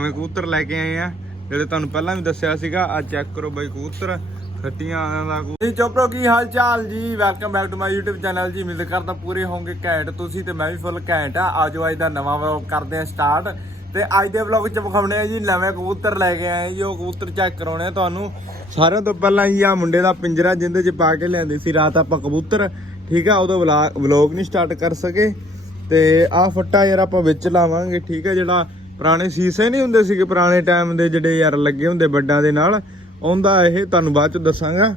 ਨਵੇਂ ਕਬੂਤਰ ਲੈ ਕੇ ਆਏ ਆ। ਜਿਹੜੇ ਤੁਹਾਨੂੰ ਪਹਿਲਾਂ ਵੀ ਦੱਸਿਆ ਸੀਗਾ ਆ ਚੈੱਕ ਕਰੋ ਬਾਈ ਕਬੂਤਰ। ਖੱਟੀਆਂ ਦਾ ਜੀ ਚੋਪਰੋ ਕੀ ਹਾਲ ਚਾਲ ਜੀ? Welcome back to my YouTube channel ਜੀ। ਉਮੀਦ ਕਰਦਾ ਪੂਰੇ ਹੋਵੋਗੇ ਘੈਂਟ ਤੁਸੀਂ ਤੇ ਮੈਂ ਵੀ ਫੁੱਲ ਘੈਂਟ ਆ। ਆਜੋ ਅੱਜ ਦਾ ਨਵਾਂ ਵਲੌਗ ਕਰਦੇ ਆ ਸਟਾਰਟ ਤੇ ਅੱਜ ਦੇ ਵਲੌਗ ਚ ਵਿਖਾਉਣੇ ਆ ਜੀ, ਨਵੇਂ ਕਬੂਤਰ ਲੈ ਕੇ ਆਏ ਜੀ। ਉਹ ਕਬੂਤਰ ਚੈੱਕ ਕਰਾਉਣੇ ਆ ਤੁਹਾਨੂੰ। ਸਾਰਿਆਂ ਤੋਂ ਪਹਿਲਾਂ ਜੀ ਆ ਮੁੰਡੇ ਦਾ ਪਿੰਜਰਾ, ਜਿੰਦੇ ਚ ਪਾ ਕੇ ਲਿਆਂਦੇ ਸੀ ਰਾਤ ਆਪਾਂ ਕਬੂਤਰ। ਠੀਕ ਆ, ਉਦੋਂ ਵਲੌਗ ਨਹੀਂ ਸਟਾਰਟ ਕਰ ਸਕੇ। ਤੇ ਆ ਫੱਟਾ ਯਾਰ ਆਪਾਂ ਵਿੱਚ ਲਾਵਾਂਗੇ। ਠੀਕ ਹੈ ਜਿਹੜਾ ਪੁਰਾਣੇ ਸੀਸੇ ਨਹੀਂ ਹੁੰਦੇ ਸੀਗੇ, ਪੁਰਾਣੇ ਟਾਈਮ ਦੇ ਜਿਹੜੇ ਯਾਰ ਲੱਗੇ ਹੁੰਦੇ ਵੱਡਾਂ ਦੇ ਨਾਲ। ਉਹਦਾ ਇਹ, ਤੁਹਾਨੂੰ ਬਾਅਦ ਚ ਦੱਸਾਂਗਾ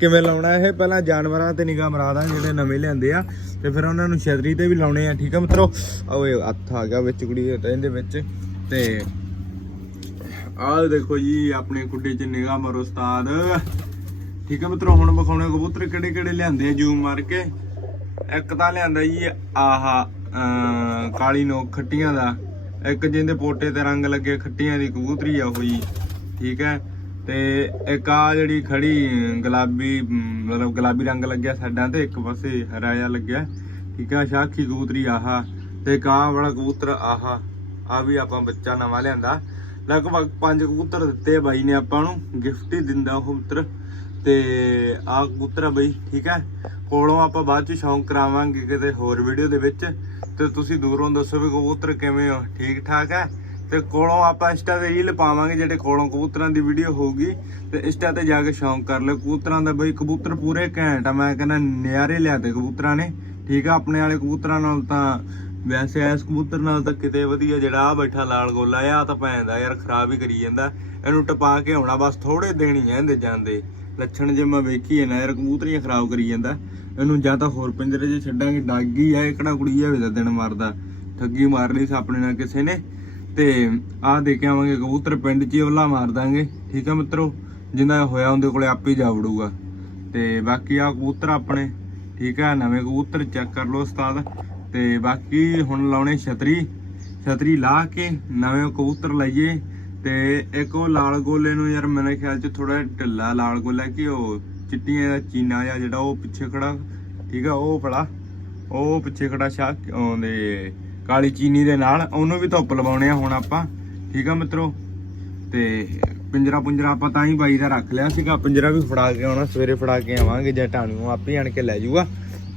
ਕਿਵੇਂ ਲਾਉਣਾ ਇਹ। ਪਹਿਲਾਂ ਜਾਨਵਰਾਂ ਤੇ ਨਿਗਾਹ ਮਰਾਦਾਂ ਜਿਹੜੇ ਨਵੇਂ ਲਿਆਂਦੇ ਆ। ਤੇ ਫਿਰ ਉਹਨਾਂ ਨੂੰ ਛਤਰੀ ਤੇ ਵੀ ਲਾਉਣੇ ਆ, ਠੀਕ ਆ ਮਿੱਤਰੋ? ਓਏ ਹੱਥ ਆ ਗਿਆ ਵਿੱਚ ਕੁੜੀ ਦੇ, ਇਹਦੇ ਵਿੱਚ। ਤੇ ਆਹ ਦੇਖੋ ਜੀ, ਆਪਣੇ ਕੁੱਡੇ 'ਚ ਨਿਗਾਹ ਮਾਰੋ ਉਸਤਾਦ। ਠੀਕ ਆ ਮਿੱਤਰੋ, ਹੁਣ ਵਿਖਾਉਣੇ ਕਬੂਤਰ ਕਿਹੜੇ ਕਿਹੜੇ ਲਿਆਂਦੇ ਆ, ਜੂਮ ਮਾਰ ਕੇ। ਇੱਕ ਤਾਂ ਲਿਆਂਦਾ ਜੀ, ਆਹਾ ਕਾਲੀ ਨੋਕ ਖੱਟੀਆਂ ਦਾ। ਇੱਕ ਜਿਹਦੇ ਪੋਟੇ ਤੇ ਰੰਗ ਲੱਗੇ, ਖੱਟੀਆਂ ਦੀ ਕਬੂਤਰੀ ਆ ਹੋਈ ਠੀਕ ਹੈ? ਤੇ ਇੱਕ ਆ ਜਿਹੜੀ ਖੜੀ ਗੁਲਾਬੀ, ਮਤਲਬ ਗੁਲਾਬੀ ਰੰਗ ਲੱਗਿਆ ਸਾਡਾ ਤੇ ਇੱਕ ਪਾਸੇ ਹਰਾ ਜਿਹਾ ਲੱਗਿਆ, ਠੀਕ ਆ ਸ਼ਾਖੀ ਕਬੂਤਰੀ ਆਹਾ, ਤੇ ਇੱਕ ਆਹ ਵਾਲਾ ਕਬੂਤਰ ਆਹਾ, ਆ ਵੀ ਆਪਾਂ ਬੱਚਾ ਨਵਾਂ ਲਿਆਂਦਾ। ਲਗਭਗ ਪੰਜ ਕਬੂਤਰ ਦਿੱਤੇ ਬਾਈ ਨੇ ਆਪਾਂ ਨੂੰ, ਗਿਫਟ ਹੀ ਦਿੰਦਾ ਉਹ ਕਬੂਤਰ। ਤੇ ਆਹ ਕਬੂਤਰ ਆ ਬਈ, ਠੀਕ ਹੈ? ਕੋਲੋਂ ਆਪਾਂ ਬਾਅਦ ਚ ਸ਼ੌਂਕ ਕਰਾਵਾਂਗੇ ਕਿਤੇ ਹੋਰ ਵੀਡੀਓ ਦੇ ਵਿੱਚ। ਤੇ ਤੁਸੀਂ ਦੂਰੋਂ ਦੱਸੋ ਵੀ ਕਬੂਤਰ ਕਿਵੇਂ ਹੋ ਠੀਕ ਠਾਕ ਹੈ? ਤੇ ਕੋਲੋਂ ਆਪਾਂ ਇੰਸਟਾ ਤੇ ਰੀਲ ਪਾਵਾਂਗੇ ਜਿਹੜੇ ਕੋਲੋਂ ਕਬੂਤਰਾਂ ਦੀ ਵੀਡੀਓ ਹੋਊਗੀ। ਤੇ ਇੰਸਟਾ ਤੇ ਜਾ ਕੇ ਸ਼ੌਂਕ ਕਰ ਲਿਓ। ਕਬੂਤਰਾਂ ਦਾ ਬਈ, ਕਬੂਤਰ ਪੂਰੇ ਘੈਂਟ ਆ, ਮੈਂ ਕਹਿੰਦਾ ਨਿਆਰੇ ਲਿਆਤੇ ਕਬੂਤਰਾਂ ਨੇ। ਠੀਕ ਆ, ਆਪਣੇ ਵਾਲੇ ਕਬੂਤਰਾਂ ਨਾਲ ਤਾਂ ਵੈਸੇ ਐਸ ਕਬੂਤਰ ਨਾਲ ਤਾਂ ਕਿਤੇ ਵਧੀਆ ਜਿਹੜਾ ਆ ਬੈਠਾ ਲਾਲ ਗੋਲਾ ਆ ਤਾਂ ਪੈਂਦਾ ਯਾਰ, ਖਰਾਬ ਹੀ ਕਰੀ ਜਾਂਦਾ। ਇਹਨੂੰ ਟਪਾ ਕੇ ਆਉਣਾ, ਬਸ ਥੋੜੇ ਦਿਨ ਹੀ ਆ ਇਹਦੇ ਜਾਂਦੇ ਲੱਛਣ ਜੇ ਮੈਂ ਵੇਖੀ ਨਾ, ਯਾਰ ਕਬੂਤਰੀਆਂ ਖਰਾਬ ਕਰੀ ਜਾਂਦਾ। ਇਹਨੂੰ ਜਾਂ ਤਾਂ ਹੋਰ ਪਿੰਜਰੇ 'ਚ ਛੱਡਾਂਗੇ, ਡਾਗੀ ਆ, ਇਹ ਕਿਹੜਾ ਕੁੜੀ ਆ ਵੇ ਦਿਨ ਮਾਰਦਾ। ਠੱਗੀ ਮਾਰ ਲਈ ਸੀ ਆਪਣੇ ਨਾਲ ਕਿਸੇ ਨੇ। ਤੇ ਆਹ ਦੇ ਕੇ ਆਵਾਂਗੇ, ਕਬੂਤਰ ਪਿੰਡ 'ਚ ਹੀ ਉਹਲਾ ਮਾਰ ਦਾਂਗੇ। ਠੀਕ ਆ ਮਿੱਤਰੋ? ਜਿੰਨਾ ਹੋਇਆ ਉਹਦੇ ਕੋਲੇ ਆਪੇ ਜਾ ਵੜੂਗਾ। ਤੇ ਬਾਕੀ ਆ ਕਬੂਤਰ ਆਪਣੇ, ਠੀਕ ਆ, ਨਵੇਂ ਕਬੂਤਰ ਚੈੱਕ ਕਰ ਲਓ ਉਸਤਾਦ। ਤੇ ਬਾਕੀ ਹੁਣ ਲਾਉਣੇ ਛਤਰੀ। ਛਤਰੀ ਲਾ ਕੇ ਨਵੇਂ ਕਬੂਤਰ ਲਾਈਏ। ਤੇ ਇੱਕ ਉਹ ਲਾਲ ਗੋਲੇ ਨੂੰ ਯਾਰ ਮੇਰੇ ਖਿਆਲ ਚ ਥੋੜਾ ਢਿੱਲਾ ਲਾਲ ਗੋਲਾ ਕਿ ਉਹ ਚਿੱਟੀਆਂ ਦਾ ਚੀਨਾ ਜਾਂ ਜਿਹੜਾ ਉਹ ਪਿੱਛੇ ਖੜਾ, ਠੀਕ ਆ, ਉਹ ਫੜਾ। ਉਹ ਪਿੱਛੇ ਖੜਾ ਸ਼ਾਹ ਉਹਦੇ ਕਾਲੀ ਚੀਨੀ ਦੇ ਨਾਲ, ਉਹਨੂੰ ਵੀ ਧੁੱਪ ਲਵਾਉਣੇ ਆ ਹੁਣ ਆਪਾਂ, ਠੀਕ ਆ ਮਿੱਤਰੋ। ਤੇ ਪਿੰਜਰਾ ਪੁੰਜਰਾ ਆਪਾਂ ਤਾਂ ਹੀ ਬਾਈ ਦਾ ਰੱਖ ਲਿਆ ਸੀਗਾ, ਪਿੰਜਰਾ ਵੀ ਫੜਾ ਕੇ ਆਉਣਾ, ਸਵੇਰੇ ਫੜਾ ਕੇ ਆਵਾਂਗੇ, ਜਾਂ ਟਾਣੂ ਆਪੇ ਆਣ ਕੇ ਲੈ ਜਾਊਗਾ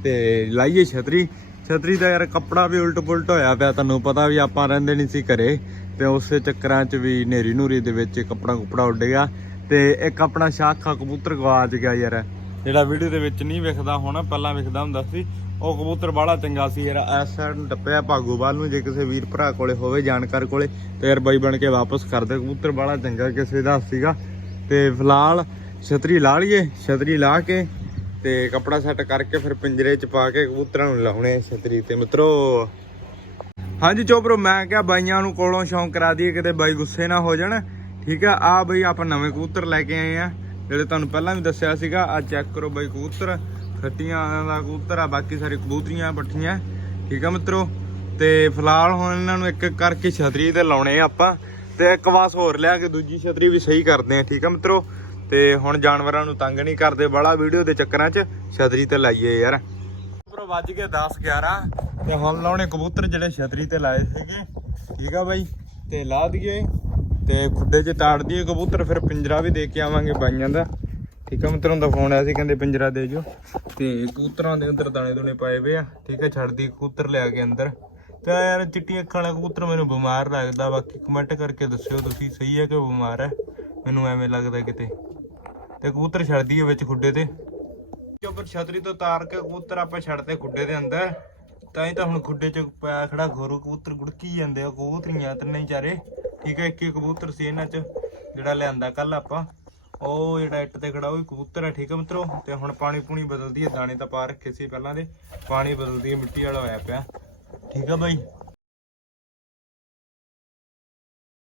ਤੇ ਲਾਈਏ ਛਤਰੀ। ਛਤਰੀ ਦਾ ਯਾਰ ਕੱਪੜਾ ਵੀ ਉਲਟ ਪੁਲਟ ਹੋਇਆ ਪਿਆ ਤੁਹਾਨੂੰ ਪਤਾ ਵੀ ਆਪਾਂ ਰਹਿੰਦੇ ਨਹੀਂ ਸੀ ਘਰੇ, ਤੇ ਉਸੇ ਚੱਕਰਾਂ 'ਚ ਵੀ ਨੇਰੀ ਨੂਰੀ ਦੇ ਵਿੱਚ ਕੱਪੜਾ ਕੁਪੜਾ ਉੱਡ ਗਿਆ, ਤੇ ਇੱਕ ਆਪਣਾ ਸ਼ਾਖਾ ਕਬੂਤਰ ਗਵਾਚ ਗਿਆ ਯਾਰ। ਜਿਹੜਾ ਵੀਡੀਓ ਦੇ ਵਿੱਚ ਨਹੀਂ ਵਿਖਦਾ ਹੋਣਾ, ਪਹਿਲਾਂ ਵਿਖਦਾ ਹੁੰਦਾ ਸੀ, ਉਹ ਕਬੂਤਰ ਬਾਹਲਾ ਚੰਗਾ ਸੀ ਯਾਰ। ਇਸ ਸਾਈਡ ਨੂੰ ਟੱਪਿਆ ਭਾਗੋਵਾਲ ਨੂੰ, ਜੇ ਕਿਸੇ ਵੀਰ ਭਰਾ ਕੋਲੇ ਹੋਵੇ, ਜਾਣਕਾਰ ਕੋਲੇ, ਤੇ ਯਾਰ ਬਾਈ ਬਣ ਕੇ ਵਾਪਸ ਕਰ ਦੇ। ਕਬੂਤਰ ਬਾਹਲਾ ਚੰਗਾ ਕਿਸੇ ਦਾ ਸੀਗਾ। ਤੇ ਫਿਲਹਾਲ ਛਤਰੀ ਲਾ ਲਈਏ, ਛਤਰੀ ਲਾ ਕੇ ਤੇ ਕੱਪੜਾ ਸੈੱਟ ਕਰਕੇ ਫਿਰ ਪਿੰਜਰੇ 'ਚ ਪਾ ਕੇ ਕਬੂਤਰਾਂ ਨੂੰ ਲਾਉਣੇ ਛਤਰੀ ਤੇ, ਮਿੱਤਰੋ। ਹਾਂਜੀ ਚੋਪਰੋ, ਮੈਂ ਕਿਹਾ ਬਾਈਆਂ ਨੂੰ ਕੋਲੋਂ ਸ਼ੌਂਕ ਕਰਾ ਦਈਏ, ਕਿਤੇ ਬਾਈ ਗੁੱਸੇ ਨਾ ਹੋ ਜਾਣ। ਠੀਕ ਆ ਆ ਬਈ ਆਪਾਂ ਨਵੇਂ ਕਬੂਤਰ ਲੈ ਕੇ ਆਏ ਆ। ਜਿਹੜੇ ਤੁਹਾਨੂੰ ਪਹਿਲਾਂ ਵੀ ਦੱਸਿਆ ਸੀਗਾ ਆ ਚੈੱਕ ਕਰੋ ਬਾਈ ਕਬੂਤਰ। ਖੱਟੀਆਂ ਦਾ ਕਬੂਤਰ ਆ, ਬਾਕੀ ਸਾਰੇ ਕਬੂਤਰੀਆਂ ਪੱਠੀਆਂ। ਠੀਕ ਆ ਮਿੱਤਰੋ, ਤੇ ਫਿਲਹਾਲ ਹੁਣ ਇਹਨਾਂ ਨੂੰ ਇੱਕ ਇੱਕ ਕਰਕੇ ਛਤਰੀ ਤੇ ਲਾਉਣੇ ਆ ਆਪਾਂ। ਤੇ ਇੱਕ ਵਾਸ ਹੋਰ ਲਿਆ ਕੇ ਦੂਜੀ ਛਤਰੀ ਵੀ ਸਹੀ ਕਰਦੇ ਆ, ਠੀਕ ਆ ਮਿੱਤਰੋ। ਤੇ ਹੁਣ ਜਾਨਵਰਾਂ ਨੂੰ ਤੰਗ ਨਹੀਂ ਕਰਦੇ ਬਾਲਾ ਵੀਡੀਓ ਦੇ ਚੱਕਰਾਂ 'ਚ ਛਤਰੀ ਤੇ ਲਾਈਏ ਯਾਰ। ਉੱਪਰੋਂ ਵੱਜ ਕੇ 10 11 ਤੇ ਹੁਣ ਲਾਉਣੇ ਕਬੂਤਰ ਜਿਹੜੇ ਛਤਰੀ ਤੇ ਲਾਏ ਸੀਗੇ। ਠੀਕ ਆ ਬਾਈ, ਤੇ ਲਾ ਦਈਏ, ਤੇ ਖੁੱਡੇ 'ਚ ਤਾੜ ਦਈਏ ਕਬੂਤਰ, ਫਿਰ ਪਿੰਜਰਾ ਵੀ ਦੇ ਕੇ ਆਵਾਂਗੇ ਬਾਈਆਂ ਦਾ। ਠੀਕ ਆ, ਮਿੱਤਰਾਂ ਦਾ ਫੋਨ ਆਇਆ ਸੀ, ਕਹਿੰਦੇ ਪਿੰਜਰਾ ਦੇ ਜੋ। ਤੇ ਕਬੂਤਰਾਂ ਦੇ ਅੰਦਰ ਦਾਣੇ ਦੂਣੇ ਪਾਏ ਵੇ ਆ। ਠੀਕ ਆ ਛੱਡਦੀ ਕਬੂਤਰ ਲਿਆ ਕੇ ਅੰਦਰ। ਤੇ ਯਾਰ ਚਿੱਟੀਆਂ ਅੱਖਾਂ ਵਾਲਾ ਕਬੂਤਰ ਮੈਨੂੰ ਬਿਮਾਰ ਲੱਗਦਾ, ਬਾਕੀ ਕਮੈਂਟ ਕਰਕੇ ਦੱਸਿਓ ਤੁਸੀਂ, ਸਹੀ ਹੈ ਕਿ ਬਿਮਾਰ ਹੈ ਮੈਨੂੰ ਐਵੇਂ ਲੱਗਦਾ ਕਿਤੇ। ਤੇ ਕਬੂਤਰ ਛੱਡਦੀ ਹੈ ਵਿੱਚ ਖੁੱਡੇ ਤੇ। ਉੱਪਰ ਛਤਰੀ ਤੋਂ ਤਾਰ ਕੇ ਕਬੂਤਰ ਆਪਾਂ ਛੱਡਦੇ ਖੁੱਡੇ ਦੇ ਅੰਦਰ। ਤਾਂ ਹੀ ਤਾਂ ਹੁਣ ਖੁੱਡੇ 'ਚ ਪਿਆ ਖੜਾ ਘੋਰੂ ਕਬੂਤਰ ਗੁੜਕੀ ਜਾਂਦੇ ਆ, ਕਬੂਤਰੀਆਂ ਤਿੰਨੇ ਹੀ ਚਾਰੇ ਠੀਕ ਹੈ ਇੱਕ ਹੀ ਕਬੂਤਰ ਸੀ ਇਹਨਾਂ 'ਚ, ਜਿਹੜਾ ਲਿਆਂਦਾ ਕੱਲ ਆਪਾਂ। ਉਹ ਜਿਹੜਾ ਇੱਟ ਤੇ ਖੜਾ, ਉਹ ਕਬੂਤਰ ਹੈ ਠੀਕ ਹੈ ਮਿੱਤਰੋ? ਤੇ ਹੁਣ ਪਾਣੀ ਪੂਣੀ ਬਦਲਦੀ ਹੈ ਦਾਣੇ ਤਾਂ ਪਾ ਰੱਖੇ ਸੀ ਪਹਿਲਾਂ ਦੇ। ਪਾਣੀ ਬਦਲਦੀ ਹੈ ਮਿੱਟੀ ਵਾਲਾ ਹੋਇਆ ਪਿਆ। ਠੀਕ ਹੈ ਬਾਈ?